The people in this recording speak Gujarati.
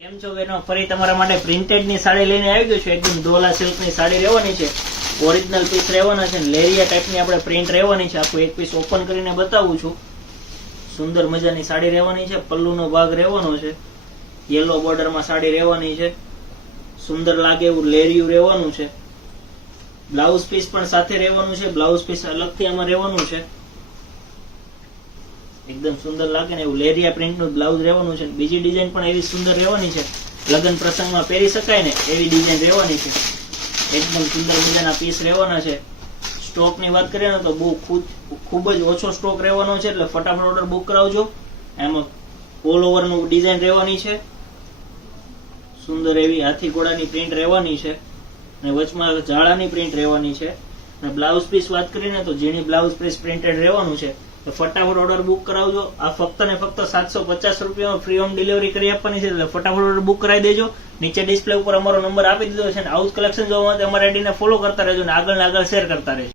કેમ છો બેનો? ફરી તમારા માટે પ્રિન્ટેડ ની સાડી લઈને આવી ગયો છું. એકદમ ડોલા સિલ્ક ની સાડી રહેવાની છે. ઓરિજિનલ પીસ રહેવાના છે. લેરિયા ટાઈપ ની આપણે પ્રિન્ટ રહેવાની છે. આખું એક પીસ ઓપન કરીને બતાવું છું. સુંદર મજાની સાડી રહેવાની છે. પલ્લુનો ભાગ રહેવાનો છે. યેલો બોર્ડર માં સાડી રહેવાની છે. સુંદર લાગે એવું લેરિયું રહેવાનું છે. બ્લાઉઝ પીસ પણ સાથે રહેવાનું છે. બ્લાઉઝ પીસ અલગથી આમાં રહેવાનું છે. એકદમ સુંદર લાગે ને એવું લેરિયા પ્રિન્ટ નું બ્લાઉઝ રહેવાનું છે. બીજી ડિઝાઇન પણ એવી સુંદર રહેવાની છે. લગ્ન પ્રસંગમાં પહેરી શકાય ને એવી ડિઝાઇન રહેવાની છે. એકદમ સુંદર મજાના પીસ રહેવાના છે. સ્ટોક ની વાત કરીએ ને તો બહુ ખૂબ જ ઓછો સ્ટોક રહેવાનો છે, એટલે ફટાફટ ઓર્ડર બુક કરાવજો. એમાં ઓલ ઓવર નું ડિઝાઇન રહેવાની છે. સુંદર એવી હાથી ઘોડાની પ્રિન્ટ રહેવાની છે અને વચમાં ઝાડાની પ્રિન્ટ રહેવાની છે. અને બ્લાઉઝ પીસ વાત કરીને તો ઝીણી બ્લાઉઝ પીસ પ્રિન્ટેડ રહેવાનું છે. તો ફટાફટ ઓર્ડર બુક કરાવજો. આ ફક્ત ને ફક્ત 750 રૂપિયામાં ફ્રી હોમ ડિલિવરી કરી આપવાની છે, એટલે ફટાફટ ઓર્ડર બુક કરાવી દેજો. નીચે ડિસ્પ્લે ઉપર અમારો નંબર આપી દીધો છે. આવું જ કલેક્શન જોવા માટે અમારા આઈડી ને ફોલો કરતા રહેજો અને આગળ શેર કરતા રહેજો.